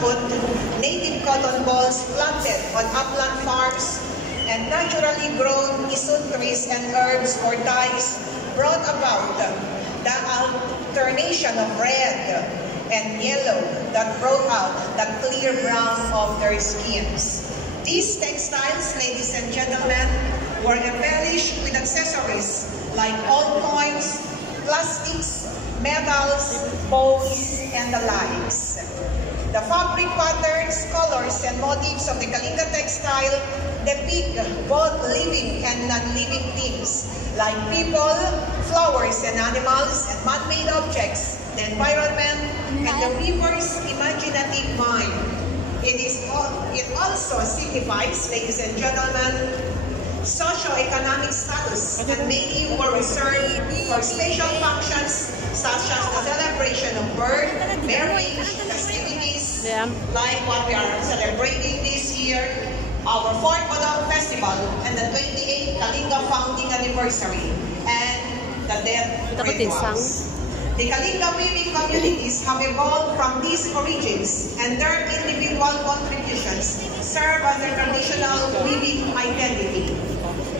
food, native cotton balls planted on upland farms, and naturally grown isud trees and herbs or dyes brought about the alternation of red and yellow that brought out the clear brown of their skins. These textiles, ladies and gentlemen, were embellished with accessories like old coins, plastics, metals, bows, and the likes. The fabric patterns, colors, and motifs of the Kalinga textile depict both living and non-living things like people, flowers and animals, and man-made objects, the environment, and the weaver's imaginative mind. It also signifies, ladies and gentlemen, socio-economic status, and many were reserved for special functions such as the celebration of birth, marriage, festivities, like what we are celebrating this year, our 4th Odong Festival, and the 28th Kalinga founding anniversary, and the death rituals. The Kalinga weaving communities have evolved from these origins, and their individual contributions serve as their traditional weaving identity.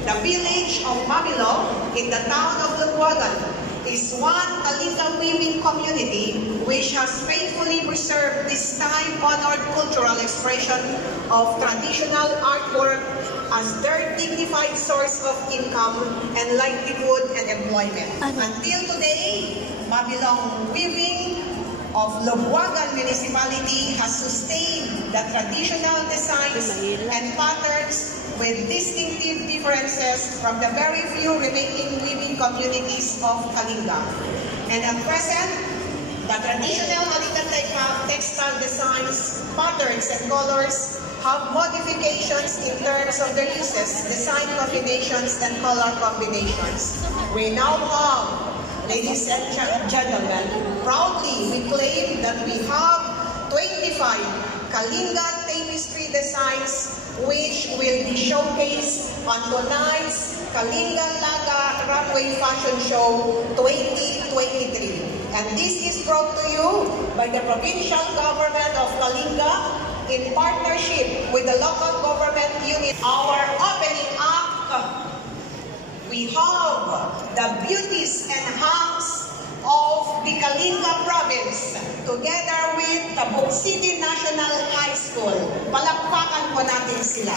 The village of Mabilo in the town of Lugwagan is one Kalinga weaving community which has faithfully preserved this time-honored cultural expression of traditional artwork as their dignified source of income and livelihood and employment. Until today, Mabilong Weaving of Lugwagan Municipality has sustained the traditional designs and patterns with distinctive differences from the very few remaining weaving communities of Kalinga. And at present, the traditional Kalinga textile designs, patterns, and colors have modifications in terms of their uses, design combinations, and color combinations. We now have, ladies and gentlemen, proudly we claim that we have 25 Kalinga tapestry designs which will be showcased on tonight's Kalinga Laga Runway Fashion Show 2023. And this is brought to you by the Provincial Government of Kalinga in partnership with the local government unit. Our opening act, we have the beauties and hands of the Kalinga province together with Tabuk City National High School. Palakpakan po natin sila.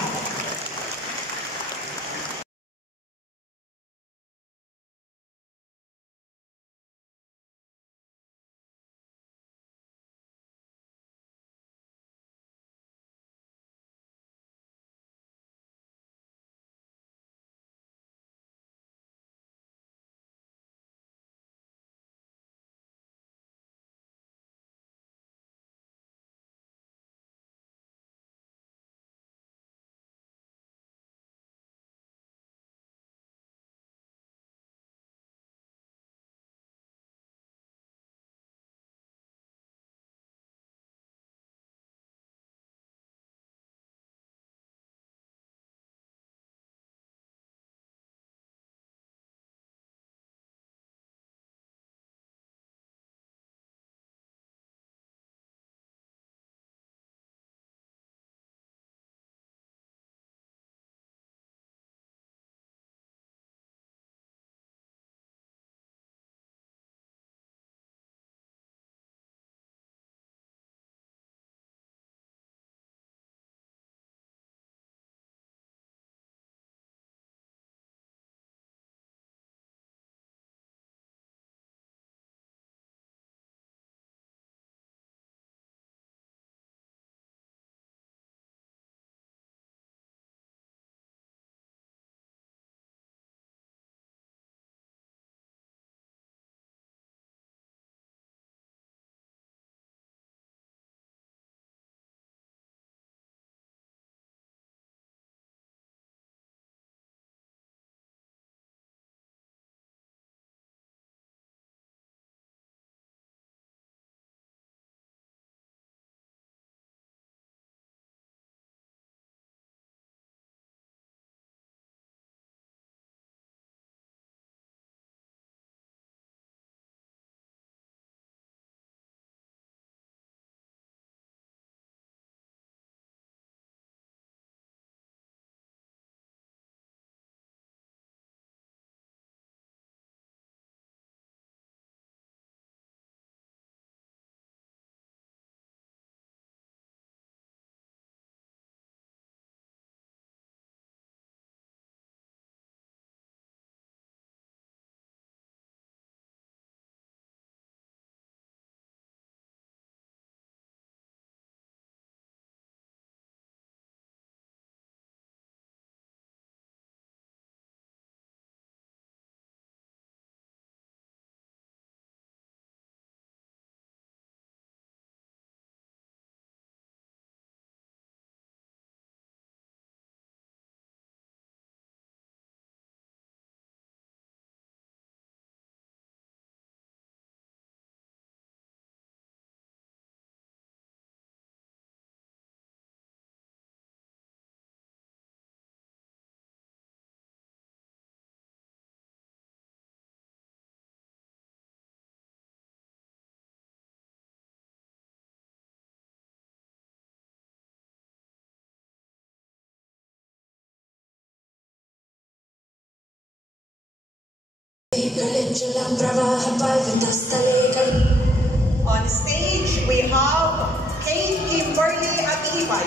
On stage, we have Kate Kimberly Aglibay,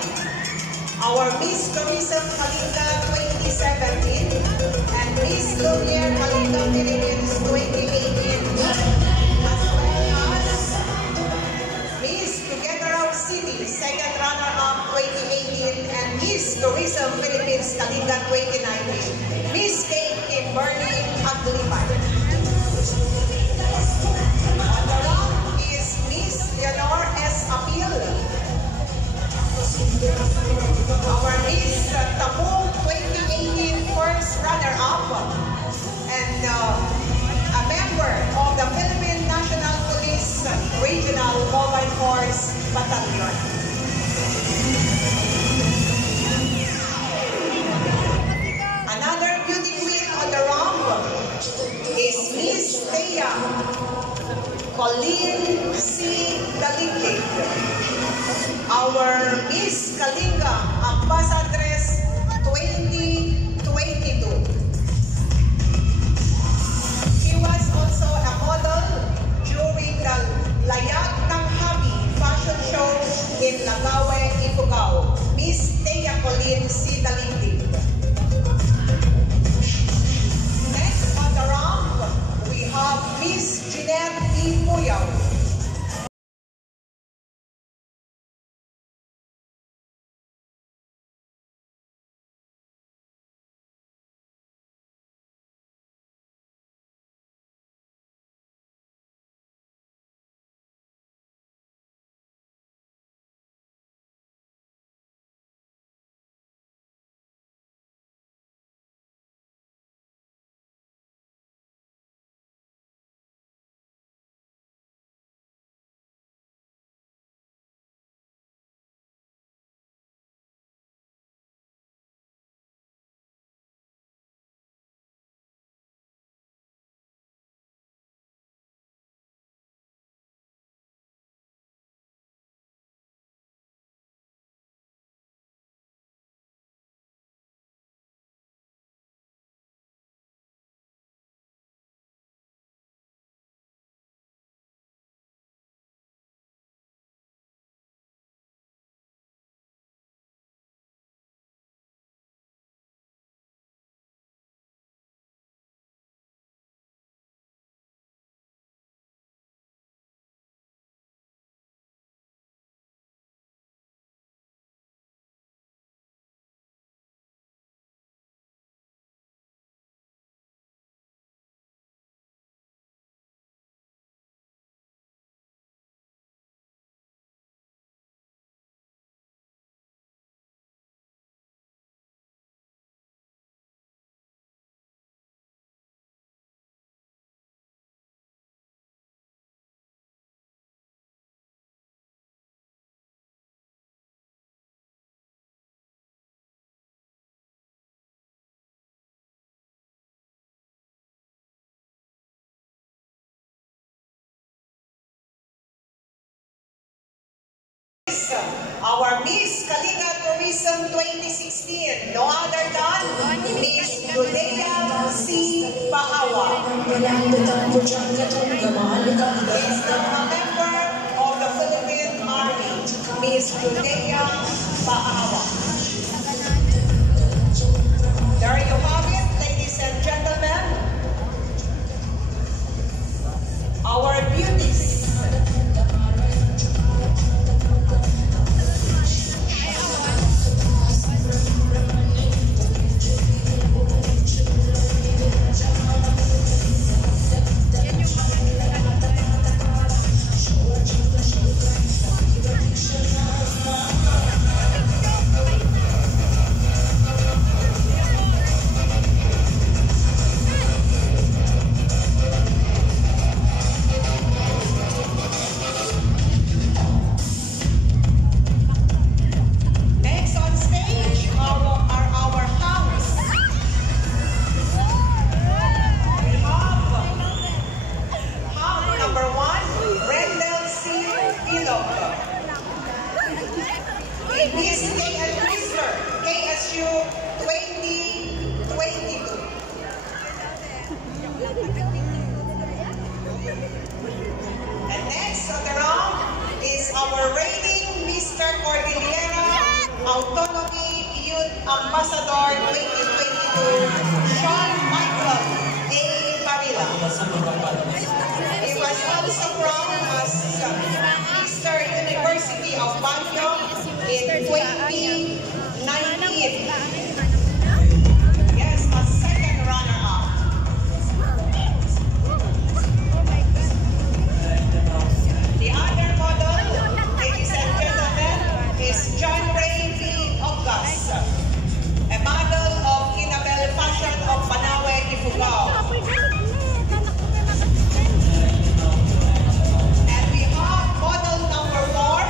our Miss Tourism Kalinga 2017 and Miss Lumiere Kalinga Philippines 2018, as well as Miss Tuguegarao City, second runner-up 2018, and Miss Tourism Philippines Kalinga 2019, Miss Kate Kimberly Aglibay. On the ramp is Miss Leonor S. Apil, our Miss Tabung 2018 first runner-up, and a member of the Philippine National Police Regional Mobile Force Battalion. Another beauty queen on the ramp is Miss Thea Colleen C. Daliglig, our Miss Kalinga Ambassadress 2022. She was also a model during the Layag ng Habi fashion show in Lagawe, Ifugao. Miss Thea Colleen C. Daliglig. Next on the ramp, we have Miss Jeanette E. Puyaw, our Miss Kalinga Tourism 2016, no other than Miss Judea C. Paawa. Is now a member of the Philippine Army, Miss Judea Paawa. There you have it, ladies and gentlemen. Our beauties. Miss K.N. Chrysler, KSU 2022. Next on the round is our reigning Mr. Cordillera Autonomy Youth Ambassador 2022, Sean Michael A. Barilla. He was also crowned as Mr. University of Baguio in 2019. Yes, a second runner-up. The other model, ladies and gentlemen, is John Ray V. Ogas, a model of Inabel Fashion of Banawe, Ifugao. And we have model number 4,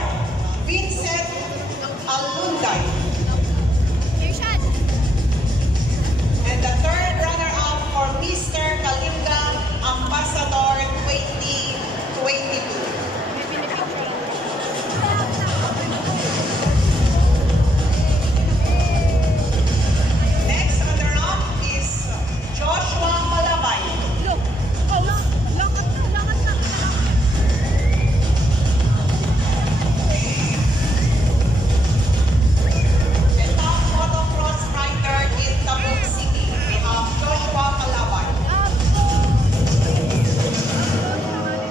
Vincent Alunday. And the third runner-up for Mr. Kalinga Ambassador 2022. Next on the round is Joshua Malabay. The top motocross rider in Tabuk City. We have Joshua Malabay.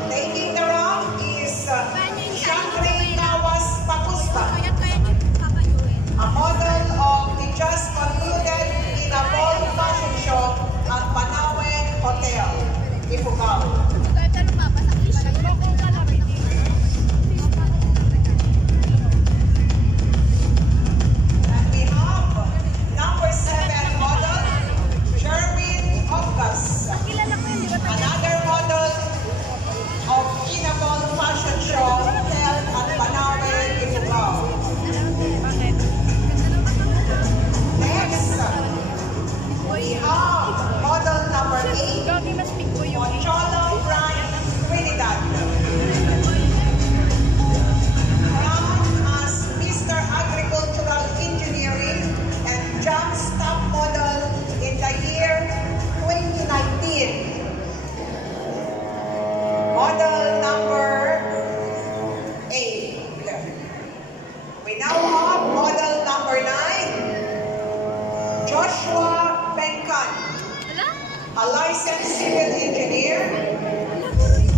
Taking the round is Shangri Kawas Pakuspa, a model of the just concluded Inabol Fashion Show at Banawe Hotel, Ifugao. And we have number 7 model, Jerwin Ogas, another model of Inabol Fashion Show held at Banawe, Ifugao. Next, we have model number 8, Mocholo Brian Trinidad. Crowned as Mr. Agricultural Engineering and Jump Stop Model in the year 2019. Model number 8. We now have model number 9, Joshua Benkan, a licensed civil engineer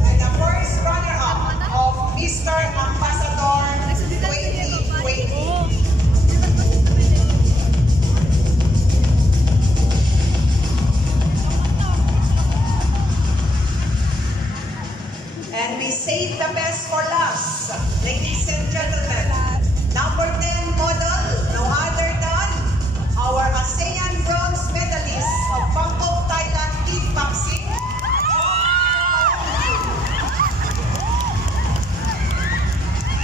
and the first runner-up of Mr. Ambassador 2020. And we save the best for last, ladies and gentlemen. Number 10 model, no other than our ASEAN bronze medalist of Bangkok, Thailand kickboxing,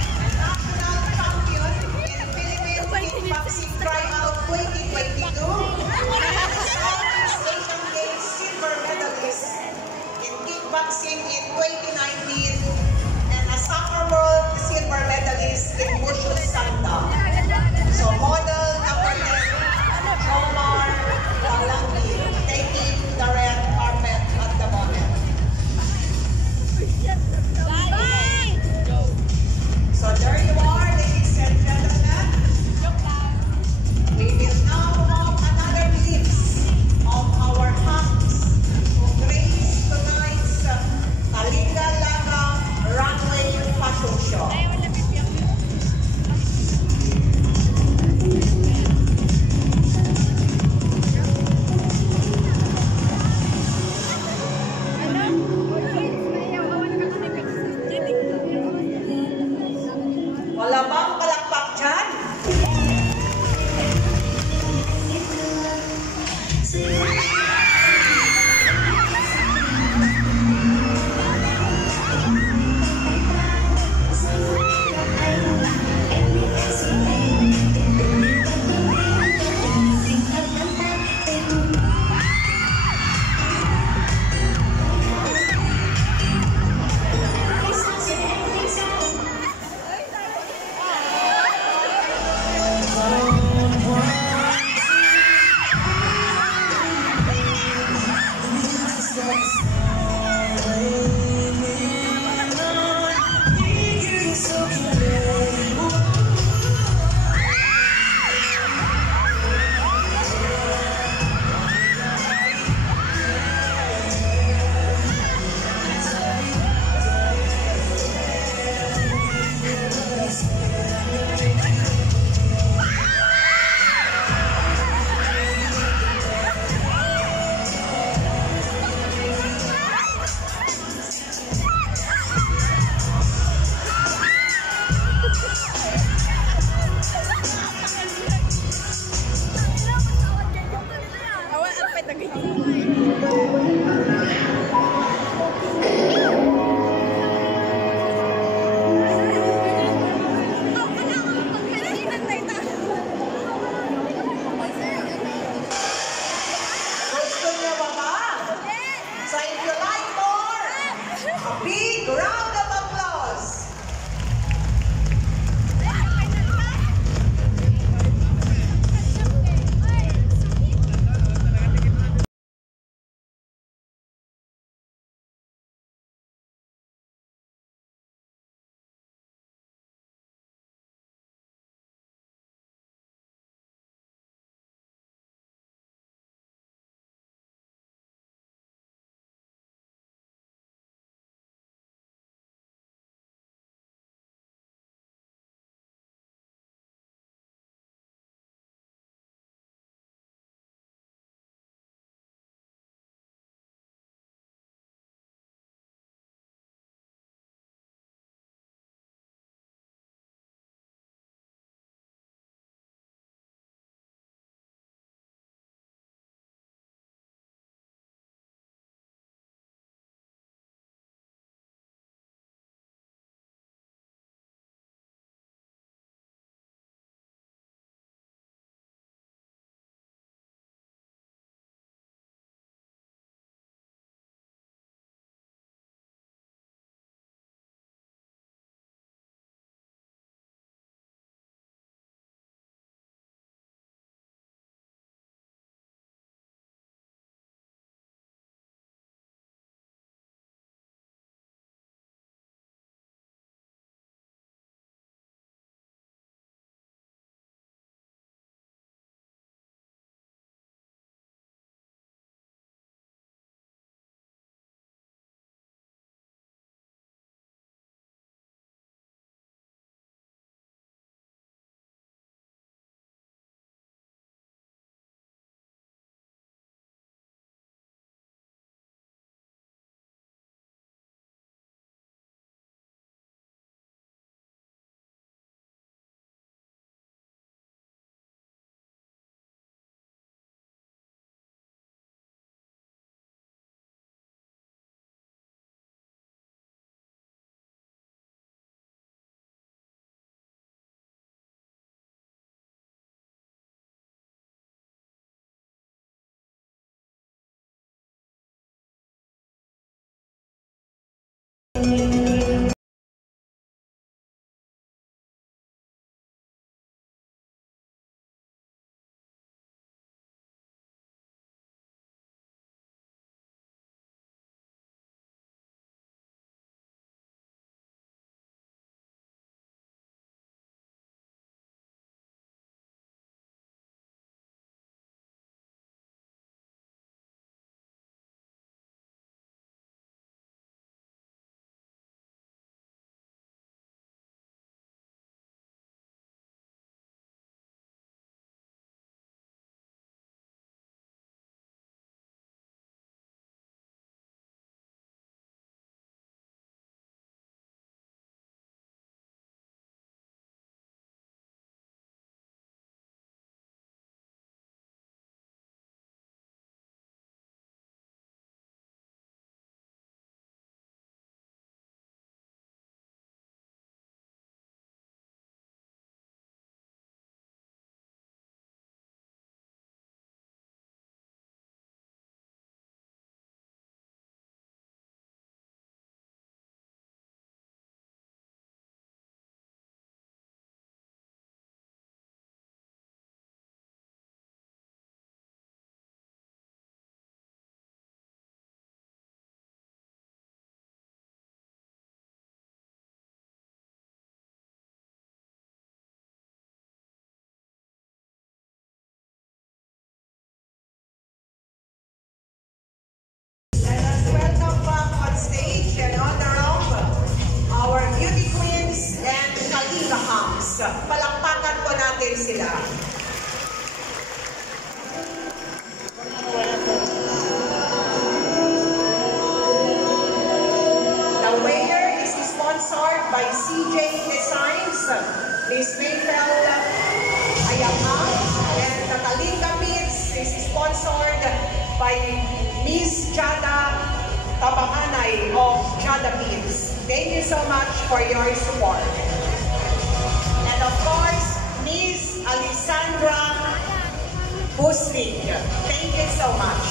and national champion in Philippine kickboxing tryout 2022, and Southeast Asian Games silver medalist in kickboxing in 2019, and a soccer world silver medalist in Wushu Sanda. So model number 10, Omar Lalangi, taking the red carpet at the moment. So there you are, ladies and gentlemen. We will now have another glimpse of our hacks who grace tonight's Kalinga Laga Runway Fashion Show. Wala bang palakpak dyan? natin sila. The wear is sponsored by CJ Designs, Miss Mayfel Ayama, and the Kalinga Beads is sponsored by Miss Jada Tabanganay of Jada Beads. Thank you so much for your support. And of course, Miss Alessandra Busrig. Thank you so much.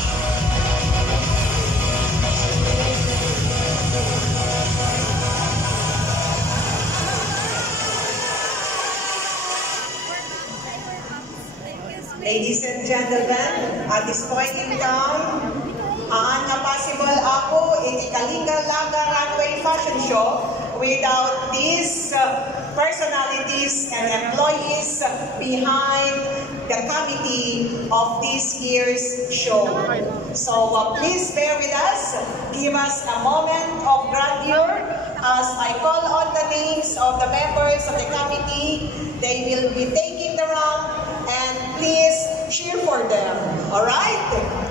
Ladies and gentlemen, at this point in time, ang possible ako iti Kalinga Laga Runway Fashion Show without these personalities and employees behind the committee of this year's show. So please bear with us. Give us a moment of grandeur as I call on the names of the members of the committee. They will be taking the round and please cheer for them. All right?